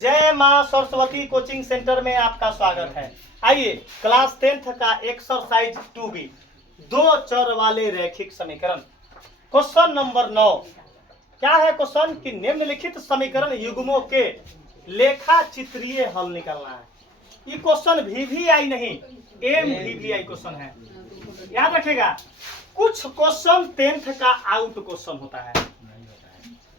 जय मां Saraswati coaching centre में आपका स्वागत है। आइए क्लास 10th का एक्सरसाइज 2B दो चर वाले रैखिक समीकरण क्वेश्चन नंबर 9। क्या है क्वेश्चन कि निम्नलिखित समीकरण युग्मों के लेखा चित्रीय हल निकालना है। ये क्वेश्चन VVI नहीं MVVI क्वेश्चन है, याद रखिएगा। कुछ क्वेश्चन 10th का आउट क्वेश्चन होता है,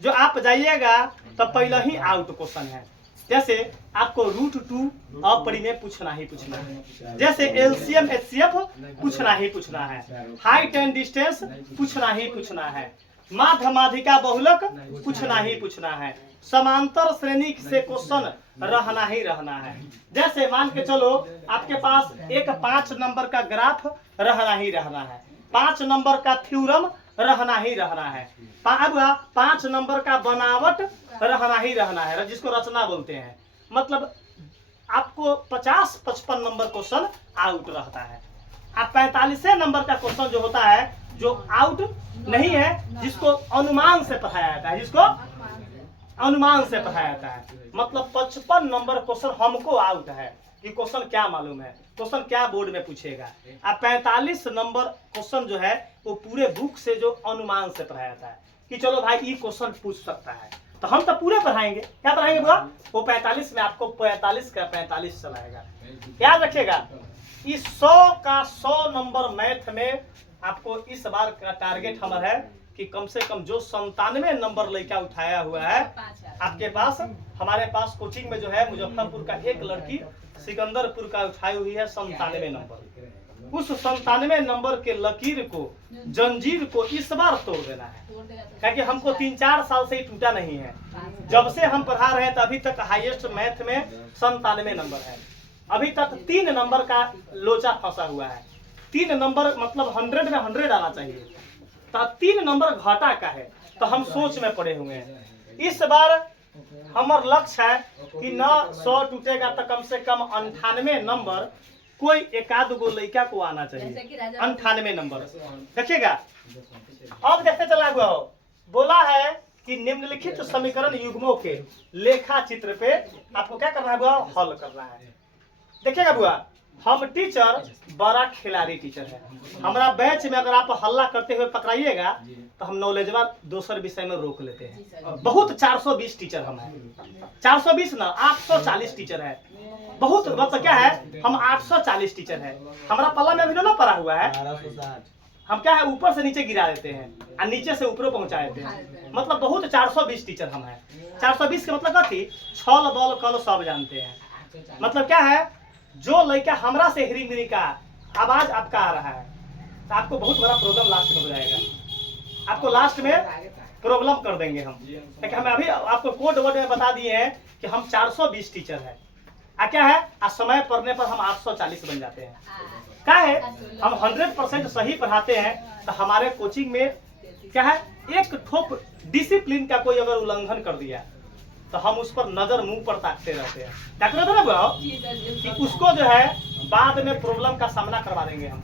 जो आप जाइएगा तो पहले ही आउट क्वेश्चन है। जैसे आपको √2 अपरिमेय पूछना ही पूछना है, जैसे LCM HCF पूछना ही पूछना है, हाइट एंड डिस्टेंस पूछना ही पूछना है, माध्य माध्यिका बहुलक पूछना ही पूछना है, समांतर श्रेणी से क्वेश्चन रहना ही रहना है। जैसे मान के चलो आपके पास एक 5 नंबर का ग्राफ रहना ही रहना है, 5 नंबर का थ्योरम रहना ही रहना है, 5 नंबर का बनावट रहना ही रहना है, जिसको रचना बोलते हैं। मतलब आपको 50-55 नंबर क्वेश्चन आउट रहता है। आप 45 नंबर का क्वेश्चन जो होता है, जो आउट नहीं है, जिसको अनुमान से पढ़ाया जाता है, जिसको अनुमान से पढ़ाया जाता है। मतलब 55 नंबर क्वेश्चन हमको आउट है कि क्वेश्चन क्या मालूम है, क्वेश्चन क्या बोर्ड में पूछेगा। अब 45 नंबर क्वेश्चन जो है वो पूरे बुक से जो अनुमान से पढ़ाया जाता है कि चलो भाई ये क्वेश्चन पूछ सकता है, तो हम तो पूरे पढ़ाएंगे। क्या पढ़ाएंगे बुआ? वो 45 में आपको 45 का 45 चलाएगा। याद रखिएगा, इस 100 का 100 नंबर मैथ में आपको इस बार का टारगेट हमारा है कि कम से कम जो 97 नंबर लेकर उठाया हुआ है आपके पास। हमारे पास कोचिंग में जो है मुजफ्फरपुर का एक लड़की सिकंदरपुर का उठाई हुई है 97 नंबर। उस 97 नंबर के लकीर को, जंजीर को इस बार तोड़ देना है, क्योंकि हमको 3-4 साल से ही टूटा नहीं है। जब से हम पढ़ा रहे हैं तो अभी तक हाईएस्ट मैथ में 97 नंबर है। अभी तक 3 नंबर का लोचा फंसा हुआ है। 3 नंबर मतलब 100 में 100 आना चाहिए, तो 3 नंबर घाटा का है, तो हम सोच में पड़े हुए हैं। इस बार हमारा लक्ष्य है कि न 100 टूटेगा तो कम से कम 98 नंबर कोई एकाध गो लड़का को आना चाहिए। 98 नंबर देखिएगा। अब देखते चला हुआ हो, बोला है कि निम्नलिखित समीकरण युग्मों के लेखा चित्र पे आपको क्या करना है बुआ? हल करना है। देखिएगा बुआ, हम टीचर बड़ा खिलाड़ी टीचर है। हमारा बैच में अगर आप हल्ला करते हुए पकड़ाइएगा तो हम नॉलेजवा दूसरे विषय में रोक लेते हैं। बहुत 420 टीचर हम हैं, 420 ना 840 टीचर है। बहुत मतलब क्या है, हम 840 टीचर है। हमारा पल्ला में अभी ना पड़ा हुआ है, हम क्या है ऊपर से नीचे गिरा देते हैं और नीचे से ऊपर पहुंचा देते हैं। मतलब बहुत 420 टीचर हम हैं। 420 का मतलब क्या थी, छल बल कल सब जानते हैं। मतलब क्या है, जो लड़का हमरा से हिरी मिरी का आवाज आपका आ रहा है तो आपको बहुत बड़ा प्रॉब्लम लास्ट में हो जाएगा। आपको लास्ट में प्रॉब्लम कर देंगे हम, क्योंकि हम अभी आपको कोड वर्ड में बता दिए हैं कि हम 420 टीचर है। क्या है, समय पढ़ने पर हम 840 बन जाते हैं। क्या है, हम 100% सही पढ़ाते हैं। तो हमारे कोचिंग में क्या है, एक ठोप डिसिप्लिन का कोई अगर उल्लंघन कर दिया तो हम उस पर नजर मुंह पर ताकते रहते हैं। क्या करते ना बुआ कि उसको जो है बाद में प्रॉब्लम का सामना करवा देंगे हम।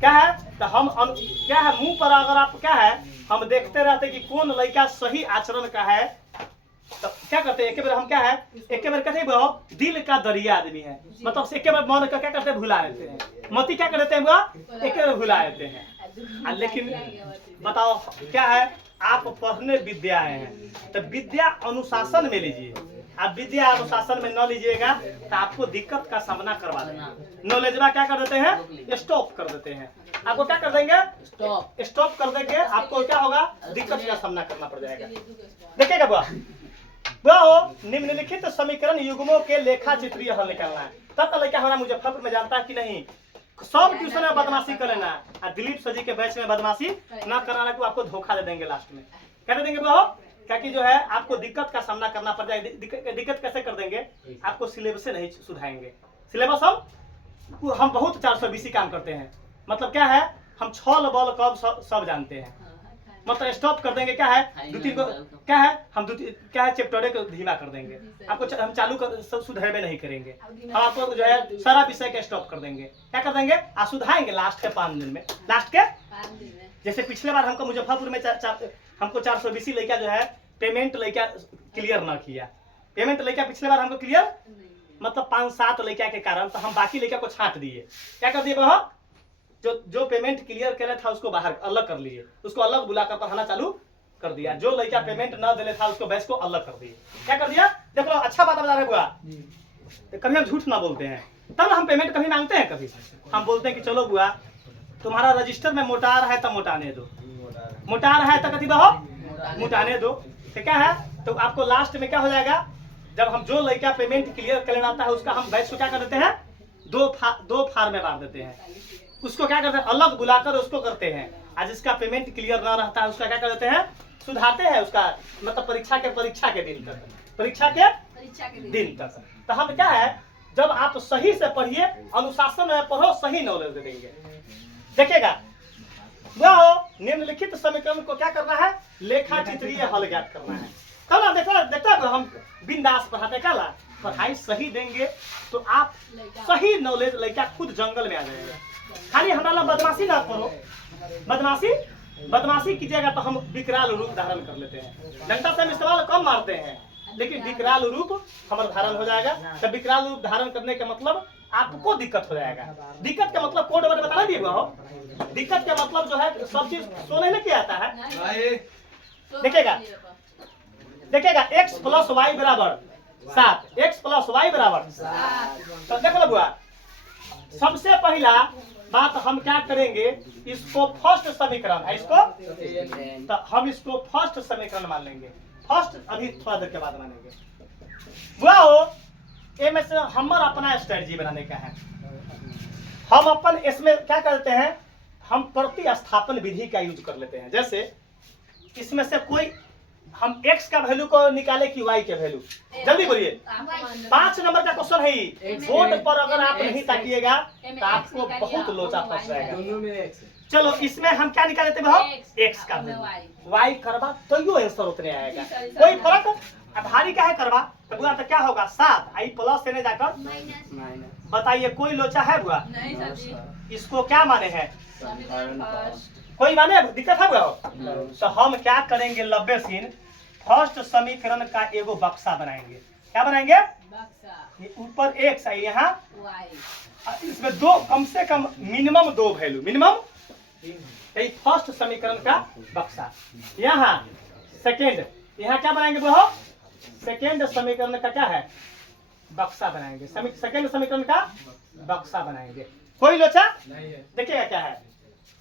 क्या है, तो हम क्या है, मुंह पर अगर आप क्या है, हम देखते रहते कि कौन लड़का सही आचरण का है, तो क्या करते हैं, एक बार हम क्या है, एक बार कहते हैं दिल का दरिया आदमी है। मतलब एक बार मन का क्या करते हैं, भुला देते हैं। मती क्या कर देते हैं बुआ, एक बार भुला देते हैं। लेकिन बताओ क्या है, आप पढ़ने विद्या आए हैं तो विद्या अनुशासन में लीजिए। आप विद्या अनुशासन में न लीजिएगा तो आपको दिक्कत का सामना करवा देना। नॉलेजवा क्या कर देते हैं, स्टॉप कर देते हैं। आपको क्या कर देंगे, स्टॉप कर देंगे। आपको क्या होगा, दिक्कत का सामना करना पड़ जाएगा। देखिएगा बुआ, निम्नलिखित समीकरण युग्मों के लेखा चित्रीय हल निकालना है। तब तक लड़का हमारा मुजफ्फरपुर में जानता है कि नहीं, सब ट्यूशन में बदमाशी कर लेना है, दिलीप सर जी के बैच में बदमाशी ना कराना, को आपको धोखा दे देंगे लास्ट में। क्या दे देंगे बुआ, क्या कि जो है आपको दिक्कत का सामना करना पड़ जाएगा। दिक्कत कैसे कर देंगे, आपको सिलेबस से नहीं सुधाएंगे। सिलेबस हम बहुत 420 काम करते हैं। मतलब क्या है, हम छल बल कब सब जानते हैं। मतलब स्टॉप कर देंगे। क्या है, 2-3 को क्या है, हम क्या है, चैप्टर को धीमा कर देंगे। आपको हम चालू कर सुधारे नहीं करेंगे। हम आपको जो है सारा विषय का स्टॉप कर देंगे। क्या कर देंगे, सुधारेंगे लास्ट के 5 दिन में। लास्ट के जैसे पिछले बार हमको मुजफ्फरपुर में हमको 420 लड़का जो है पेमेंट लड़का क्लियर ना किया, पेमेंट लड़का पिछले बार हमको क्लियर, मतलब 5-7 लड़का के कारण तो हम बाकी लड़का को छांट दिए। क्या कर दिए वह जो पेमेंट क्लियर करे था उसको बाहर अलग कर लिए, उसको अलग बुलाकर पढ़ाना चालू कर दिया। जो लड़का पेमेंट न देने था उसको बैच को अलग कर दिए। क्या कर दिया, देखो अच्छा बात बता रहे बुआ, तो कभी हम झूठ ना बोलते हैं, तब हम पेमेंट कभी मांगते हैं, कभी हम बोलते हैं कि चलो बुआ तुम्हारा रजिस्टर में मोटार है तो मोटाने दो, मोटार है तो कभी बहो मोटाने दो। तो क्या है, तो आपको लास्ट में क्या हो जाएगा, जब हम जो लड़का पेमेंट क्लियर कर लेना आता है उसका हम बैच को क्या कर देते हैं, दो फार्म में बांट देते हैं। उसको क्या करते हैं, अलग बुलाकर उसको करते हैं। आज जिसका पेमेंट क्लियर ना रहता है उसका क्या कर देते हैं, सुधारते हैं उसका, मतलब परीक्षा के दिन तक, परीक्षा के दिन तक। तो हम क्या है, जब आप सही से पढ़िए, अनुशासन में पढ़ो, सही नॉलेज देंगे। देखिएगा वो निम्नलिखित समीकरण को क्या करना है, लेखा चित्रीय हल ज्ञात करना है। तब ना देखता हम बिंदास पढ़ाते, क्या ला पढ़ाई सही देंगे तो आप सही नॉलेज लड़का खुद जंगल में आ जाएगा। खाली हमारा बदमाशी ना करो, बदमाशी कीजिएगा तो हम विकराल रूप धारण कर लेते हैं। डंडा से हम इस्तेमाल कम मारते हैं, लेकिन विकराल रूप हमारा धारण हो जाएगा। तो विकराल रूप धारण करने का मतलब आपको दिक्कत हो जाएगा। दिक्कत का मतलब कोड वर्ड बता दिए हो, दिक्कत का मतलब जो है सब चीज सोने में क्या आता है। देखिएगा x + y = 7, x + y = 7। तो देखो बुआ, सबसे पहला बात हम क्या करेंगे, इसको फर्स्ट समीकरण है, इसको तो हम इसको फर्स्ट समीकरण मान लेंगे। फर्स्ट अभी थोड़ा देर के बाद मानेंगे। वो में से हमारा अपना स्ट्रेटजी बनाने का है। हम अपन इसमें क्या करते हैं, हम प्रतिस्थापन विधि का यूज कर लेते हैं। जैसे इसमें से कोई हम x का वैल्यू को निकाले कि y के वैल्यू, जल्दी बोलिए। 5 नंबर का क्वेश्चन है ये, बोर्ड पर अगर आप नहीं ताकिएगा तो आपको बहुत लोचा फंस जाएगा। चलो इसमें हम क्या निकाल लेते हैं, x का वैल्यू, y करवा तो यो आंसर उतने आएगा। कोई फर्क आधारी का है करवा तो बुआ तो क्या होगा, 7 आई प्लस से जाकर माइनस। बताइए कोई लोचा है बुआ, इसको क्या माने हैं, कोई माने दिक्कत है बुआ। तो हम क्या करेंगे, 90 सीन फर्स्ट समीकरण का एगो बक्सा बनाएंगे। क्या बनाएंगे, ये ऊपर x है, यहाँ इसमें दो, कम से कम मिनिमम 2 वैल्यू, मिनिमम फर्स्ट समीकरण का बक्सा। यहाँ सेकेंड, यहाँ क्या बनाएंगे वो, सेकेंड समीकरण का क्या है, बक्सा बनाएंगे। सेकेंड समीकरण का बक्सा बनाएंगे। कोई लोचा देखिएगा क्या है।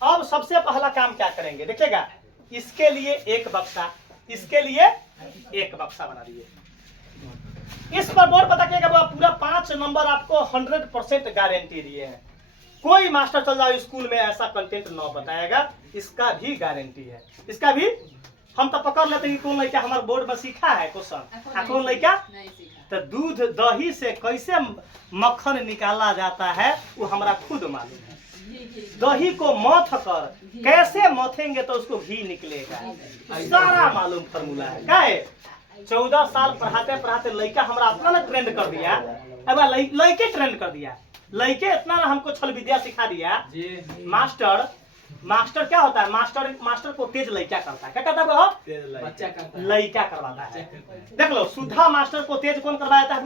अब सबसे पहला काम क्या करेंगे, देखिएगा इसके लिए एक बक्सा, इसके लिए एक बक्सा बना दिए। इस पर बोर्ड पता किएगा, पूरा 5 नंबर आपको 100% गारंटी दिए हैं। कोई मास्टर चल जाओ स्कूल में ऐसा कंटेंट न बताएगा, इसका भी गारंटी है। इसका भी हम तो पकड़ लेते हैं कि कौन लड़का हमारे बोर्ड में सीखा है क्वेश्चन, कौन लड़का। तो दूध दही से कैसे मक्खन निकाला जाता है वो हमारा खुद मालूम है। दही को मथ कर कैसे मथेंगे तो उसको घी निकलेगा, सारा मालूम फॉर्मूला है। क्या है, 14 साल पढ़ाते पढ़ाते लड़का हमारा अपना ना ट्रेंड कर दिया, अब लड़के ट्रेंड कर दिया। लड़के इतना ना हमको छल विद्या सिखा दिया। मास्टर क्या होता है, मास्टर को तेज लड़का करता है। क्या करता है वो, लड़का करवाता है। देख लो, सुधा मास्टर को तेज कौन करवाया था,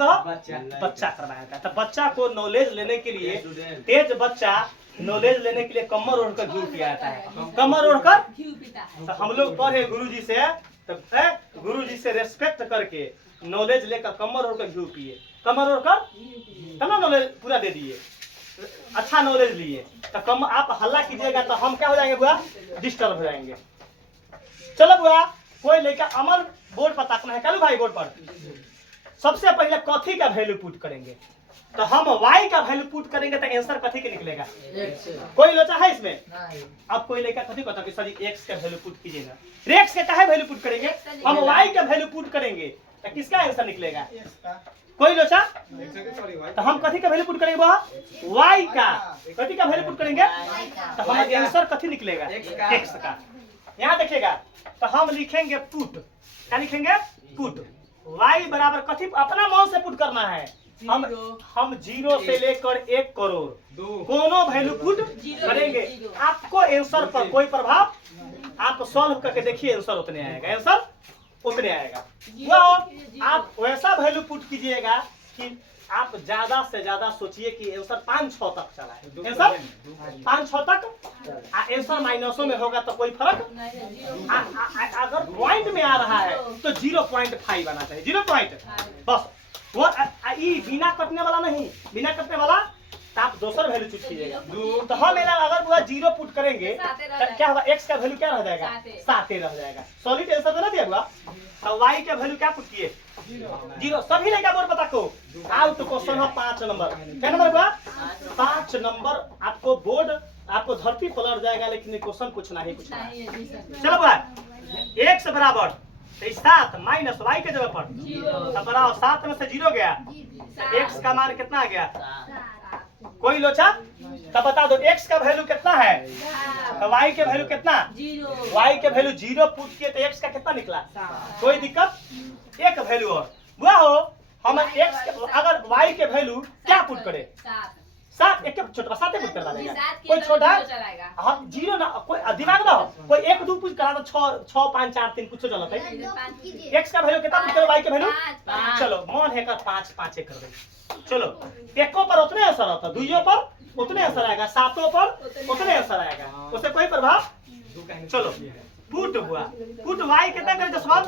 बच्चा करवाया था। तो बच्चा को नॉलेज लेने के लिए, तेज बच्चा नॉलेज लेने के लिए कमर ओढ़कर घी पिया जाता है, कमर ओढ़कर। तो हम लोग पढ़े गुरुजी से, तो गुरुजी से रेस्पेक्ट करके नॉलेज लेकर कमर ओढ़कर घी पिए, कमर ओढ़कर तब ना नॉलेज पूरा दे दिए, अच्छा नॉलेज लिए। तो कम आप हल्ला कीजिएगा तो हम क्या हो जाएंगे बुआ, डिस्टर्ब हो जाएंगे। चलो बुआ, कोई लेकर अमर बोर्ड पर ताकना है, कालू भाई बोर्ड पर सबसे पहले कथी का वैल्यू पुट करेंगे। तो हम y का वैल्यू पुट करेंगे तो आंसर कथी के निकलेगा, कोई लोचा है इसमें। अब कोई लेकर कथी कहता है, सर x का वैल्यू पुट कीजिएगा, x का काहे वैल्यू पुट करेंगे, हम y का वैल्यू पुट करेंगे तो किसका आंसर निकलेगा, कोई लोचा। तो हम कथी का वैल्यू पुट करेंगे, y का, कथी का वैल्यू पुट करेंगे तो हमारा आंसर कथी निकलेगा, x का। यहाँ देखिएगा, तो हम लिखेंगे पुट, क्या लिखेंगे, पुट y बराबर कथी, अपना मन से पुट करना है। हम 0 से लेकर 1 करोड़ कोनो वैल्यू पुट करेंगे, आपको आंसर पर कोई प्रभाव, आप सॉल्व करके देखिए आंसर उतने आएगा। आंसर उतने आएगा। वो आप वैसा वैल्यू पुट कीजिएगा कि आप ज्यादा से ज्यादा सोचिए कि आंसर 5-6 तक चला है, आंसर 5-6 तक। आंसर माइनसों में होगा तो कोई फर्क अगर पॉइंट में आ रहा है तो 0.5 आना चाहिए, 0. बस वो बिना कटने वाला नहीं, बिना कटने वाला तो आप दूसरा वैल्यू चूज कीजिएगा। तो हम अगर वो 0 पुट करेंगे तो क्या होगा, x का वैल्यू क्या रह जाएगा, 7 रह जाएगा। सॉलिड आंसर तो ना दिया हुआ। तो y का वैल्यू क्या पुट किए, 0। सभी लड़का बोर्ड बता को आउट क्वेश्चन है 5 नंबर। क्या नंबर हुआ, 5 नंबर। आपको बोर्ड आपको धरती पलट जाएगा, लेकिन क्वेश्चन कुछ नहीं, कुछ नहीं। चलो बुआ, x बराबर 7 माइनस y के जगह पर तब बराबर 7 में से 0 गया, x का मान कितना आ गया, कोई लोचा। तब बता दो x का वैल्यू कितना है, तो y के वैल्यू कितना, 0। y के वैल्यू 0 पुट किए तो x का कितना निकला, कोई दिक्कत। एक वैल्यू और हुआ हो, हम x अगर y के वैल्यू क्या पुट करें, 7, एक छोटा 7 पुट करवा देगा, कोई छोटा हम 0 ना, कोई दिमाग ना हो, कोई 1 2 पुट करा तो 6 5 4 3 कुछ चलता है। x का वैल्यू कितना पुट करो, y के वैल्यू, चलो मन है कर 5 5 कर दे। चलो एको पर उतने असर होता, दुइयों पर उतने असर आएगा, 7 पर उतने असर आएगा, उससे कोई प्रभाव। चलो पुट हुआ, पुट y कितना करे जसवंत,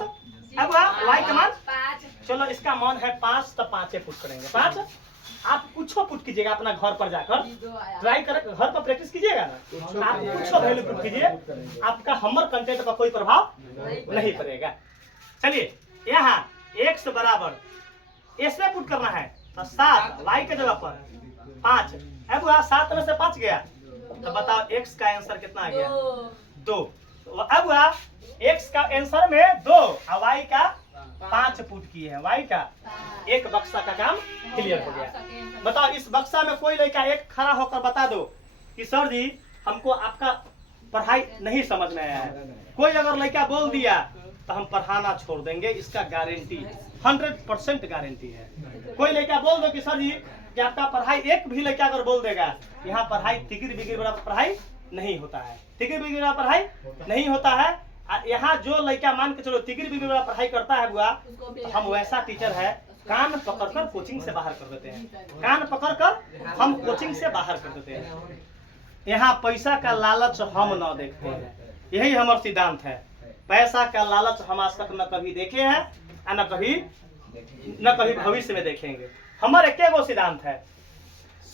अब हुआ y का मान 5। चलो इसका मान है 5 तो 5 पुट करेंगे, 5। आप कुछ पुट कीजिएगा अपना घर पर जाकर, ट्राई कर, घर पर प्रैक्टिस कीजिएगा ना, आप कुछ वैल्यू पुट कीजिए, आपका हमर कंटेंट पर कोई प्रभाव नहीं पड़ेगा। चलिए यहाँ x बराबर इसमें पुट करना है तो 7, y के जगह पर 5। अब हुआ 7 में से 5 गया, तो बताओ x का आंसर कितना आ गया, 2। अब हुआ x का आंसर में 2 और y का 5 पुट किए हैं, y का एक बक्सा का काम क्लियर हो गया। बताओ इस बक्सा में कोई लड़का एक खड़ा होकर बता दो कि सर जी हमको आपका पढ़ाई नहीं समझ में आया है। कोई अगर लड़का बोल दिया तो हम पढ़ाना छोड़ देंगे, इसका गारंटी 100% गारंटी है। कोई लड़का बोल दो कि सर जी कि आपका पढ़ाई, एक भी लड़का अगर बोल देगा यहाँ पढ़ाई तिगिर बिगिर वाला पढ़ाई नहीं होता है, तिगिर बिगिर वाला पढ़ाई नहीं होता है। यहाँ जो लड़का मान के चलो तिगिर बिगिर वाला पढ़ाई करता है बुआ, तो हम वैसा टीचर है, कान पकड़कर कोचिंग से बाहर कर देते हैं, कान पकड़कर हम कोचिंग से बाहर कर देते हैं। यहाँ पैसा का लालच हम न देखते हैं, यही हमारा सिद्धांत है। पैसा का लालच हम आज तक न कभी देखे हैं और न कभी भविष्य में देखेंगे। हमारे एक वो सिद्धांत है,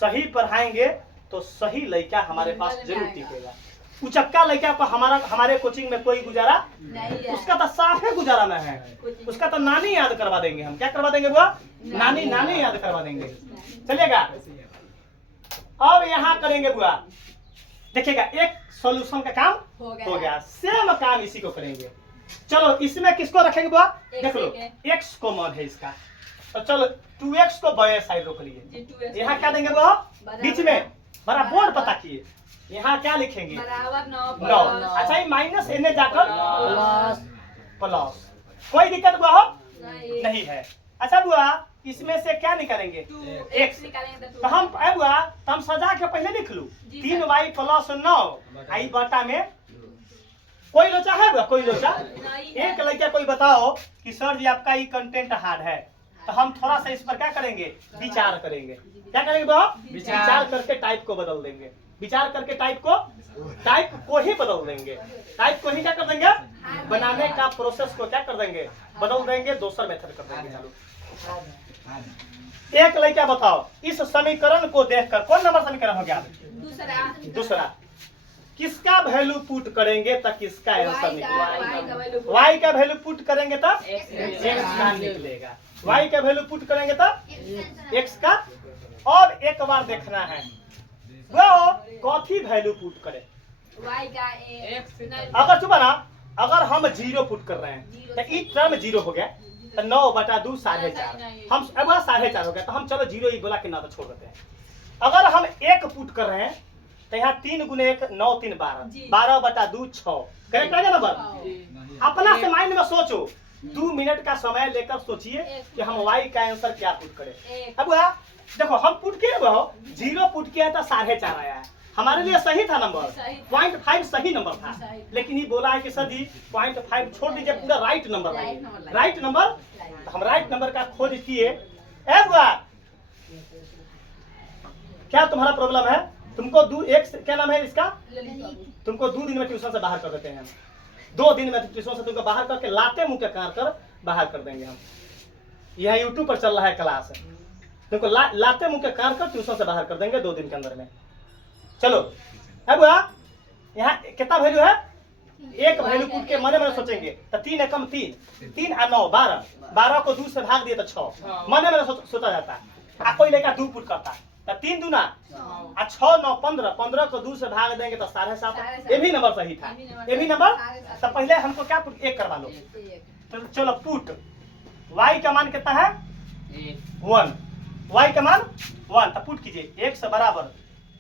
सही पढ़ाएंगे तो सही लड़का हमारे पास जरूर टिकेगा। उचक्का लड़का को हमारे कोचिंग में कोई गुजारा नहीं, उसका तो साफे गुजारा न है, उसका तो नानी याद करवा देंगे हम। क्या करवा देंगे बुआ, नानी याद करवा देंगे। चलेगा, अब यहाँ करेंगे बुआ, देखिएगा एक सॉल्यूशन का काम हो गया, सेम काम इसी को करेंगे। चलो इसमें किसको रखेंगे बुआ, देख लो x को मान है इसका, तो चलो 2x को बाएं साइड रोक लिए। यहाँ क्या देंगे बुआ, बीच में बड़ा बोर्ड पता किए, यहाँ क्या लिखेंगे, 9। अच्छा ये माइनस एने जाकर प्लस, कोई दिक्कत बुआ नहीं है। अच्छा बुआ इसमें से क्या निकालेंगे, x निकालेंगे, तो हम बुआ तो हम सजा के पहले लिख लूं 3y + 9 आई बटा में। कोई लोचा है बुआ, कोई लोचा, एक लड़का कोई बताओ कि सर जी आपका ये कंटेंट हार्ड है, तो हम थोड़ा सा इस पर क्या करेंगे, विचार करेंगे। क्या करेंगे बुआ, विचार करके टाइप को बदल देंगे, विचार करके टाइप को ही बदल देंगे, टाइप को ही क्या कर देंगे, बनाने का प्रोसेस को क्या कर देंगे, बदल देंगे, दूसरा मेथड कर देंगे चालू। एक लड़का बताओ इस समीकरण को देखकर, कौन नंबर समीकरण हो गया, दूसरा, किसका वैल्यू पुट करेंगे तो किसका आंसर निकलेगा, y का वैल्यू पुट करेंगे तो x का निकलेगा, y का वैल्यू पुट करेंगे तो x का। अब एक बार देखना है वो कॉफी वैल्यू पुट करे, y का अगर चुप ना, अगर हम 0 पुट कर रहे हैं तो इस टर्म 0 हो गया, तो 9/2 4.5, हम अब 4.5 हो गया, तो हम चलो 0 ही बोला कि ना तो छोड़ देते हैं। अगर हम 1 पुट कर रहे हैं तो यहाँ 3 × 1 9 3 12, 12/2 6, करेक्ट है नंबर। अपना से माइंड में सोचो, 2 मिनट का समय लेकर सोचिए कि हम y का आंसर क्या पुट करें। अब देखो हम पुट किए 0 पुट किया था 4.5 आया है, हमारे लिए सही था नंबर, सही था। 0.5 सही नंबर था, सही था। लेकिन ये बोला है कि सर जी 0.5 छोड़ दीजिए, पूरा राइट नंबर राइट लाइए। नंबर लाइए। राइट नंबर, तो हम राइट नंबर का खोज किए। ए बुआ, क्या तुम्हारा प्रॉब्लम है? तुमको क्या नाम है इसका? तुमको 2 दिन में ट्यूशन से बाहर कर देते हैं हम। 2 दिन में ट्यूशन से तुमको बाहर करके लाते मुंह के कार कर बाहर कर देंगे हम। यह यूट्यूब पर चल रहा है क्लास, तुमको लाते मुंह के कार कर ट्यूशन से बाहर कर देंगे 2 दिन के अंदर में। चलो है बुआ, यहाँ कितना वैल्यू है? एक वैल्यू पुट के मने मने सोचेंगे तो 3 एकम 3, 3 और 9 12, 12 को 2 से भाग दिए तो 6, मने मने सोचा जाता है। कोई लेकर 2 पुट करता है तो 3 दूना 6 9 15, 15 को 2 से भाग देंगे तो 7.5। ये भी नंबर सही था, ये भी नंबर। तो पहले हमको क्या पुट 1 करवा लो। तो चलो पुट y का मान कितना है? 1। y का मान 1, तो पुट कीजिए 1 से बराबर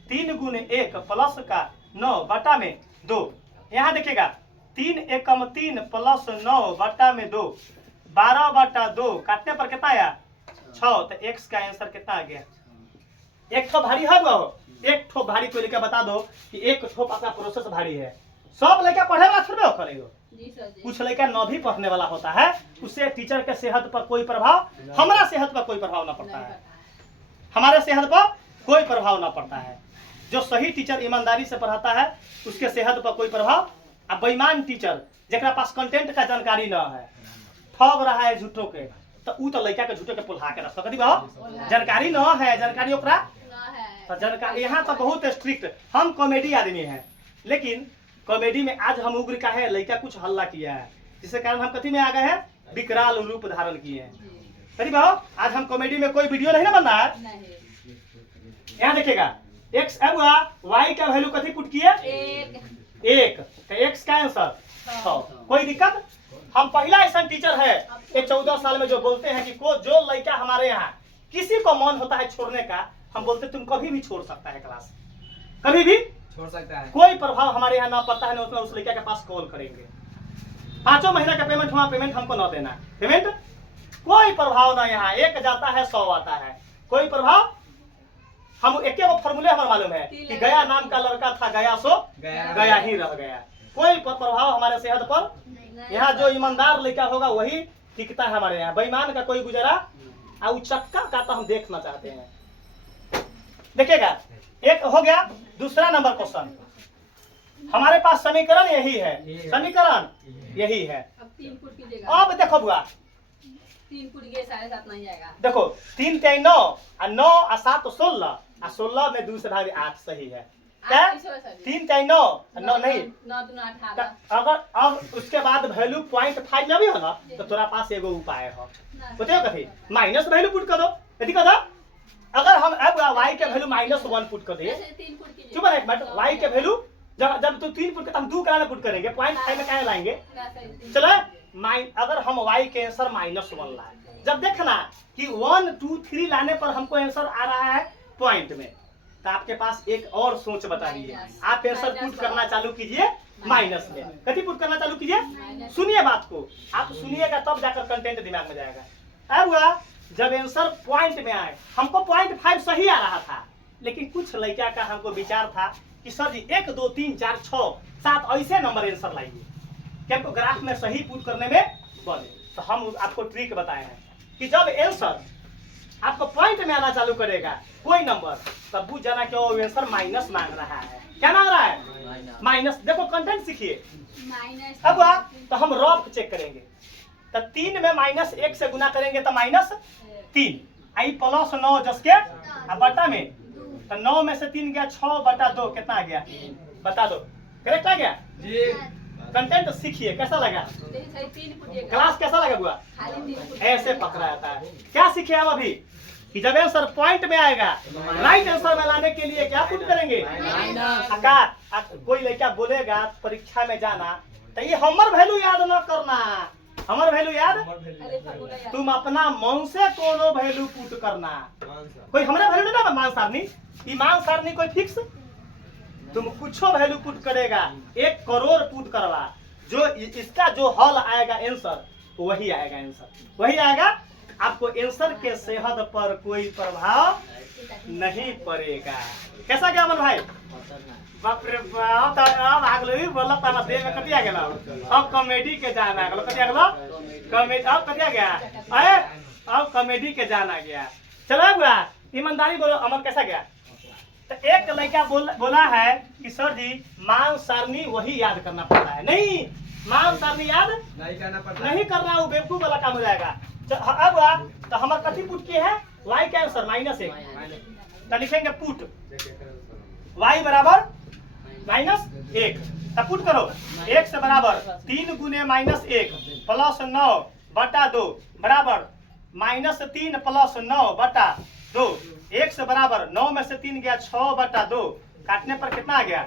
3 गुने 1 प्लस का 9 बटा में 2। यहाँ देखिएगा 3 एकम 3 प्लस 9 बटा में 2, 12 बटा 2 काटने पर कितना आया? 6। तो x का आंसर कितना आ गया? एक ठो भारी है वो, एक ठो भारी को लेकर बता दो कि एक ठो आपका प्रोसेस भारी है। सब लड़का पढ़े वाला थोड़े करेगा, कुछ लड़का न भी पढ़ने वाला होता है, उससे टीचर के सेहत पर कोई प्रभाव, हमारा सेहत पर कोई प्रभाव ना पड़ता है, हमारे सेहत पर कोई प्रभाव ना पड़ता है। जो सही टीचर ईमानदारी से पढ़ाता है उसके सेहत पर कोई प्रभाव। अब बेईमान टीचर जरा पास कंटेंट का जानकारी न है, ठग रहा है झूठो के, तो ऊ तो लड़का के झूठो के पुल्हा के रखता कथी बाबू, जानकारी न है, जानकारी ओकरा तो जानकारी। यहाँ तो बहुत स्ट्रिक्ट, हम कॉमेडी आदमी हैं, लेकिन कॉमेडी में आज हम उग्र का है, लड़का कुछ हल्ला किया है जिसके कारण हम कथी में आ गए हैं? विकराल रूप धारण किए हैं। कथी बाबू, आज हम कॉमेडी में कोई वीडियो नहीं ना बन रहा है। यहाँ देखिएगा x अब हुआ, y का वैल्यू कथी पुट किए? 1। तो x का आंसर 6। कोई दिक्कत? हम पहला ऐसा टीचर है ये 14 साल में जो बोलते हैं कि जो लड़का हमारे यहाँ किसी को मन होता है छोड़ने का, हम बोलते तुम कभी भी छोड़ सकता है क्लास, कभी भी छोड़ सकता है, कोई प्रभाव हमारे यहाँ ना पड़ता है ना उस लड़का के पास कॉल करेंगे। 5 महीना का पेमेंट हुआ, पेमेंट हमको ना देना, पेमेंट कोई प्रभाव ना। यहाँ 1 जाता है 100 आता है, कोई प्रभाव। हम एक फॉर्मूले हमारा मालूम है कि गया नाम का लड़का था, गया सो गया ही रह गया। कोई प्रभाव हमारे सेहत पर। यहाँ जो ईमानदार लड़का होगा वही टिकता है हमारे यहाँ, बेईमान का कोई गुजरा और चक्का का तो हम देखना चाहते हैं। देखिएगा एक हो गया। दूसरा नंबर क्वेश्चन, हमारे पास समीकरण यही है, समीकरण यही है। अब देखो बुआ, 3 फुट के 7.5 नहीं जाएगा। देखो 3 3 9 और 9 और 7 16 और 16 में 2 से भाग 8 सही है क्या? 3 3 9 9 नहीं 9 2 18। अगर अब उसके बाद वैल्यू 0.5 में भी हो ना तो तोरा पास एगो उपाय हो, बताओ कथी? माइनस वैल्यू पुट कर दो। कथी कर दो? अगर हम अब y के वैल्यू -1 पुट कर दिए, चुप रह एक मिनट, y के वैल्यू जब तू 3 पुट करता हम 2 कराने पुट करेंगे, 0.5 में क्या लाएंगे? चलो अगर हम y के आंसर -1 लाए, जब देखना कि 1 2 3 लाने पर हमको आंसर आ रहा है पॉइंट में, तो आपके पास एक और सोच बता रही है, आप आंसर पुट करना चालू कीजिए माइनस में। कथी पुट करना चालू कीजिए? सुनिए बात को, आप सुनिएगा तब जाकर कंटेंट दिमाग में जाएगा। अब हुआ जब आंसर पॉइंट में आए, हमको 0.5 सही आ रहा था, लेकिन कुछ लड़का का हमको विचार था कि सर जी 1 2 3 4 6 7 ऐसे नंबर आंसर लाइए कि हमको ग्राफ में सही पुट करने में बने। तो हम आपको ट्रिक बताए हैं कि जब आंसर आपको पॉइंट में आना चालू करेगा कोई नंबर, तब बुझ जाना कि वो आंसर माइनस मांग रहा है। क्या मांग रहा है? माइनस। देखो कंटेंट सीखिए। अब तो हम रफ चेक करेंगे, तो 3 में -1 से गुना करेंगे तो -3 आई प्लस 9 जस के बटा में, तो 9 में से 3 गया 6 बटा 2 कितना आ गया? बता दो, करेक्ट आ गया जी। कंटेंट सीखिए, कैसा लगा क्लास, कैसा लगा बुआ? ऐसे पकड़ा जाता है। क्या सीखे हम अभी कि जब आंसर पॉइंट में आएगा, राइट आंसर में लाने के लिए क्या पुट करेंगे? कोई लड़का बोलेगा परीक्षा में जाना तो ये हमर वैल्यू याद न करना, हमर वैल्यू याद, तुम अपना मन से कोनो वैल्यू पुट करना। कोई हमारा वैल्यू ना मान सारनी, ईमान सारनी कोई फिक्स, तुम कुछ वैल्यू पुट करेगा, 1 करोड़ पुट करवा, जो इसका जो हल आएगा आंसर वही आएगा, आंसर वही आएगा। आपको आंसर के सेहत पर कोई प्रभाव नहीं पड़ेगा। कैसा गया अमन भाई? बाप रे बाप, तो अब आगलो ही बोला ताना दे में कटिया गेला। अब कॉमेडी के जाना गेलो, कटिया गेलो कॉमेडी, अब कटिया गया अरे अब कॉमेडी के जाना गया। चलो बुआ ईमानदारी बोलो अमन कैसा गया? तो एक लड़का बोला है कि सर जी मान सारणी वही याद करना पड़ता है। नहीं, मान सारणी याद नहीं करना, वो बेवकूफ वाला काम हो जाएगा। अब तो हमारे कथी पुट के है y का आंसर -1, तो लिखेंगे पुट y बराबर -1। तो पुट करो x बराबर 3 गुने -1 प्लस 9 बटा 2 बराबर -3 प्लस 9 बटा 2। x बराबर 9 में से 3 गया 6 बटा 2, काटने पर कितना आ गया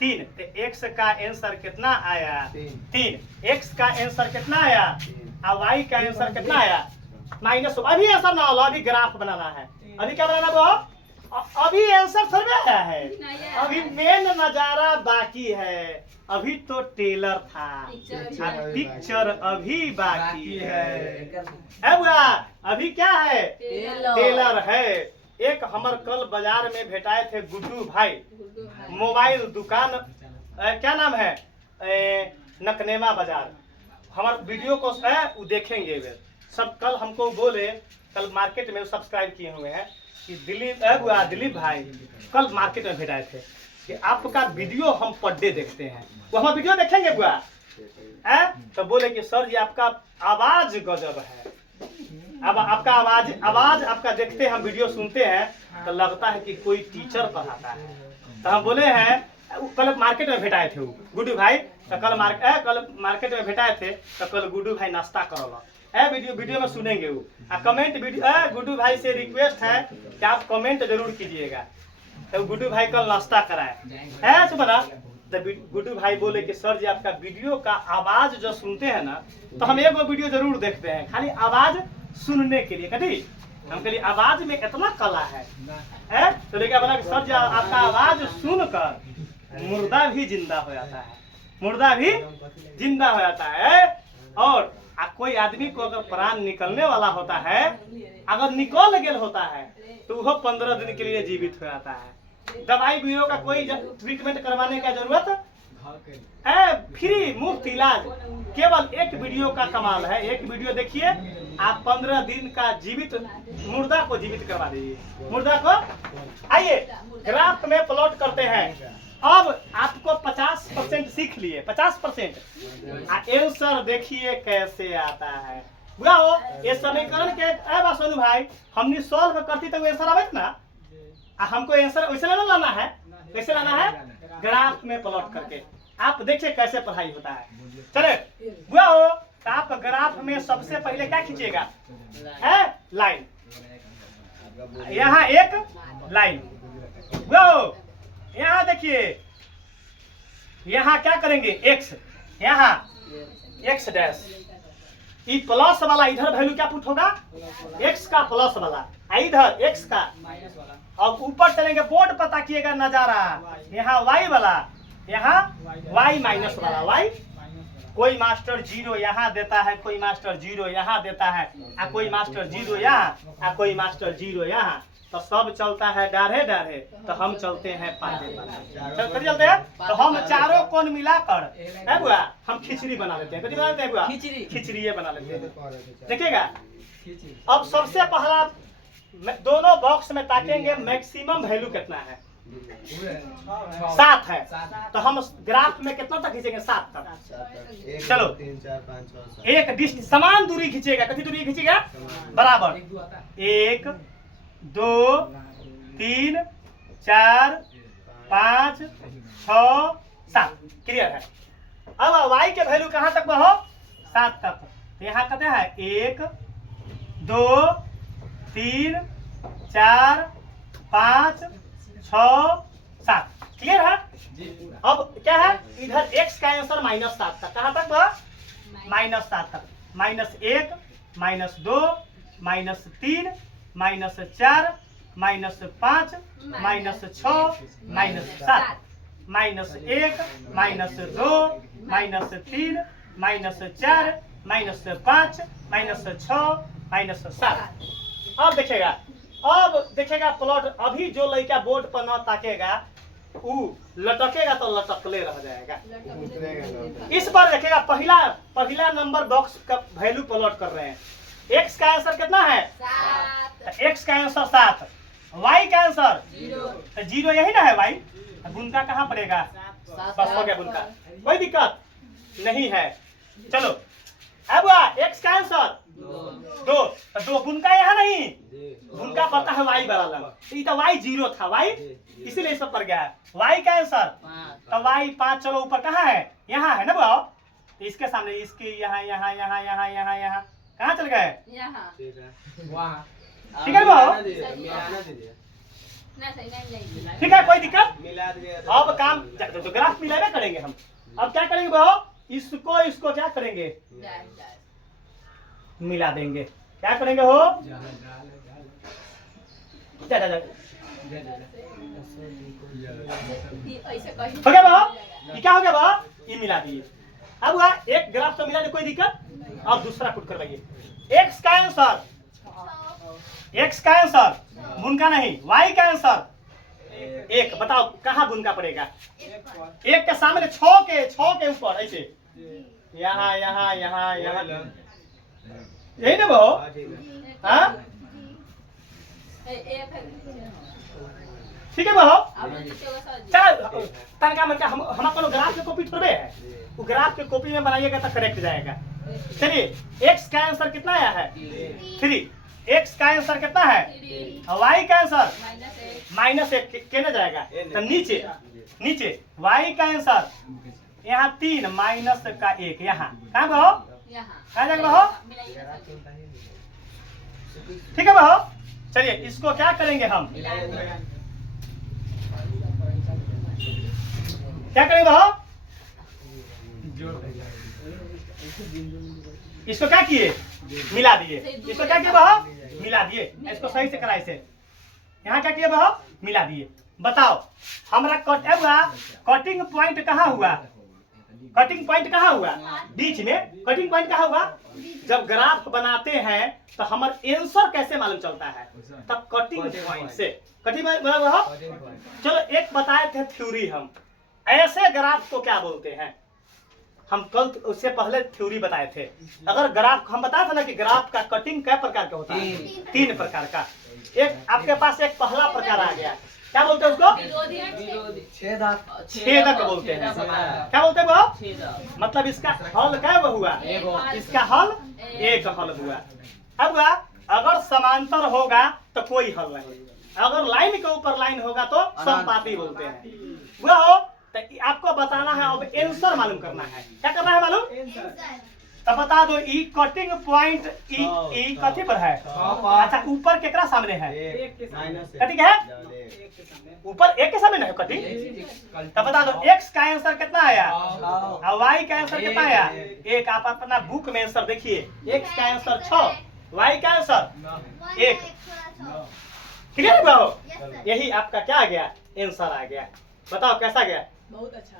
3। तो x का आंसर कितना आया 3। x का आंसर कितना आया और y का आंसर कितना आया -1। अभी आंसर ना हो, अभी ग्राफ बनाना है। अभी क्या बनाना वो? अभी आंसर सर्वे आया है, अभी मेन नजारा बाकी है। अभी तो टेलर था, पिक्चर अभी बाकी है। बुआ अभी क्या है? टेलर है। एक हमर कल बाजार में भेटाए थे गुड्डू भाई, मोबाइल दुकान क्या नाम है नकनेमा बाजार। हमारे वीडियो को वो देखेंगे वे सब। कल हमको बोले, कल मार्केट में सब्सक्राइब किए हुए हैं कि दिलीप भाई कल मार्केट में भेटाए थे कि आपका वीडियो हम पर डे देखते हैं। वो हमारा वीडियो देखेंगे बुआ तो बोले कि सर जी आपका आवाज गजब है। अब आपका आवाज आपका देखते हैं, हम वीडियो सुनते हैं तो लगता है कि कोई टीचर पढ़ाता है। तो हम बोले हैं, कल मार्केट में भेटाए थे वो गुड्डू भाई, तो कल मार्केट में भेटाए थे तो कल गुड्डू भाई नाश्ता करल वीडियो में सुनेंगे वो। कमेंट वीडियो गुड्डू भाई से रिक्वेस्ट है कि आप कमेंट जरूर कीजिएगा। तो गुड्डू भाई कल नाश्ता कराए सुबह। तो गुड्डू भाई बोले कि सर जी आपका वीडियो का आवाज जो सुनते हैं ना, तो हम एक वीडियो जरूर देखते हैं खाली आवाज सुनने के लिए। कभी हम के लिए आवाज में इतना कला है तो लेकिन बोला कि सर जी आपका आवाज सुनकर मुर्दा भी जिंदा हो जाता है, मुर्दा भी जिंदा हो जाता है। और कोई आदमी को अगर प्राण निकलने वाला होता है, अगर निकल गेल होता है तो वह 15 दिन के लिए जीवित हो जाता है। दवाई बीरो का कोई ट्रीटमेंट करवाने का जरूरत फ्री मुफ्त इलाज। केवल एक वीडियो का कमाल है, एक वीडियो देखिए आप 15 दिन का जीवित मुर्दा को जीवित करवा दीजिए। मुर्दा को आइए ग्राफ में प्लॉट करते हैं। अब आपको 50% सीख लिए, 50% आंसर देखिए कैसे आता है। बुरा हो ये समीकरण के सोनू भाई हमने सॉल्व करती तो आंसर आवे ना। हमको आंसर वैसे ना लाना है, कैसे लाना है ग्राफ में प्लॉट करके। आप देखिए कैसे पढ़ाई होता है। चले बुरा हो तो आप ग्राफ में सबसे पहले क्या खींचिएगा लाइन, यहाँ एक लाइन। बुरा हो यहाँ देखिए, यहाँ क्या करेंगे x, यहाँ x डैश, ये प्लस वाला इधर वैल्यू क्या पुट होगा x का प्लस वाला, इधर x का। अब ऊपर चलेंगे बोर्ड पर ताकिएगा नजारा, यहाँ y वाला, यहाँ y माइनस वाला y। कोई मास्टर 0 यहाँ देता है, कोई मास्टर 0 यहाँ देता है, कोई मास्टर 0 यहाँ, कोई मास्टर 0 यहाँ। तो सब चलता है डाढ़े डाढ़े, तो हम चलते हैं पांडे पांडे चलते हैं। तो हम चारों कोण मिलाकर बुआ हम खिचड़ी बना लेते हैं। बना लेते हैं बुआ खिचड़ी ये बना लेते हैं। देखिएगा अब सबसे पहला दोनों बॉक्स में ताकेंगे मैक्सिमम वैल्यू कितना है 7 है। तो हम ग्राफ में कितना तक खींचेंगे 7 तक। चलो 3 4 5 6 एक डिस्टेंस समान दूरी खींचेगा। कितनी दूरी खींचेगा बराबर 1 2 3 4 5 6 7 क्लियर है। अब y के वैल्यू कहाँ तक बढ़ो 7 तक। यहाँ कहते हैं 1 2 3 4 5 6 7 क्लियर है। अब क्या है इधर x का आंसर -7 तक। कहाँ तक बढ़ा -7 तक। -1 -2 -3 -4 -5 -6 -7 -1 -2 -3 -4 -5 -6 -7। अब देखिएगा अब देखेगा प्लॉट, अभी जो लड़का बोर्ड पर न ताकेगा ऊ लटकेगा तो लटकले रह जाएगा। इस बार देखेगा पहला नंबर बॉक्स का वैल्यू प्लॉट कर रहे हैं। एक्स का आंसर कितना है? 7 एक्स का आंसर 7, वाई का आंसर 0 0 यही ना है वाई। बुनका कहाँ पड़ेगा? बस हो गया बुनका, कोई दिक्कत नहीं है। चलो अब एक्स का आंसर 2 बुनका यहाँ नहीं, बुनका पड़ता है वाई बराबर, ये तो वाई 0 था वाई, इसीलिए सब पर गया है। वाई का आंसर तो वाई 5, चलो ऊपर कहाँ है? यहाँ है ना बाबू, इसके सामने इसके यहाँ यहाँ यहाँ यहाँ यहाँ यहाँ कहाँ चल गए? यहाँ ठीक है बाबू, ना सही नहीं ठीक है कोई दिक्कत। अब काम तो ग्राफ मिलावे करेंगे हम। अब क्या करेंगे बाबू, इसको क्या करेंगे? मिला देंगे। क्या करेंगे हो? जा। ऐसे कहीं हो गया बाबू, ये क्या हो गया बाबू? ये मिला दिए। अब हुआ एक ग्राफ तो मिला दे, कोई दिक्कत। अब दूसरा कुट करवाइए। एक्स का आंसर बुनका नहीं, वाई का आंसर 1, बताओ कहाँ बुनका पड़ेगा? 1 के सामने 6 के ऊपर ऐसे यहाँ यहाँ यहाँ यहाँ, यही ना वो? हाँ ठीक है बहो, चल तनका मन का हम अपन ग्राफ के कॉपी थोड़े है, वो ग्राफ के कॉपी में बनाइएगा तो करेक्ट जाएगा। चलिए एक्स का आंसर कितना आया है? 3। एक्स का आंसर कितना है? वाई का आंसर -1 कहने जाएगा तो नीचे वाई का आंसर यहाँ 3 -1 यहाँ कहाँ बहो? कहाँ जाएगा बहो? ठीक है बहो, चलिए इसको क्या करेंगे हम? क्या करेंगे बहो? इसको क्या किए? मिला दिए। इसको क्या किए बहो? मिला दिए। इसको सही से कराए से यहाँ क्या किए बहो? मिला दिए। बताओ हमारा कटिंग पॉइंट कहाँ हुआ? कटिंग पॉइंट कहाँ हुआ? बीच में। कटिंग पॉइंट कहाँ हुआ? जब ग्राफ बनाते हैं तो हमारा आंसर कैसे मालूम चलता है? तब कटिंग पॉइंट से। कटिंग पॉइंट चलो एक बताए थे थ्योरी, हम ऐसे ग्राफ को क्या बोलते हैं? हम कल उससे पहले थ्योरी बताए थे। अगर ग्राफ हम बताया था ना कि ग्राफ का कटिंग कै प्रकार का होता है? 3 प्रकार का। एक आपके पास एक पहला प्रकार आ गया, क्या बोलते हैं उसको? छेदक बोलते हैं। क्या बोलते हैं वो? मतलब इसका हल क्या हुआ? इसका हल 1 हल हुआ। अब अगर समांतर होगा तो कोई हल नहीं, अगर लाइन के ऊपर लाइन होगा तो संपाती बोलते हैं। वो तो आपको बताना है, अब आंसर मालूम करना है। क्या करना है मालूम? तो बता दो ई कटिंग पॉइंट ई कथी पर है? अच्छा ऊपर केकरा सामने है? कथी है? ऊपर 1 के सामने है कटिंग। तो बता दो एक्स का आंसर कितना आया और वाई का आंसर कितना आया? 1। आप अपना बुक में आंसर देखिए, एक्स का आंसर 6, वाई का आंसर 1। ठीक है बाबू, यही आपका क्या आ गया? आंसर आ गया। बताओ कैसा गया? बहुत अच्छा।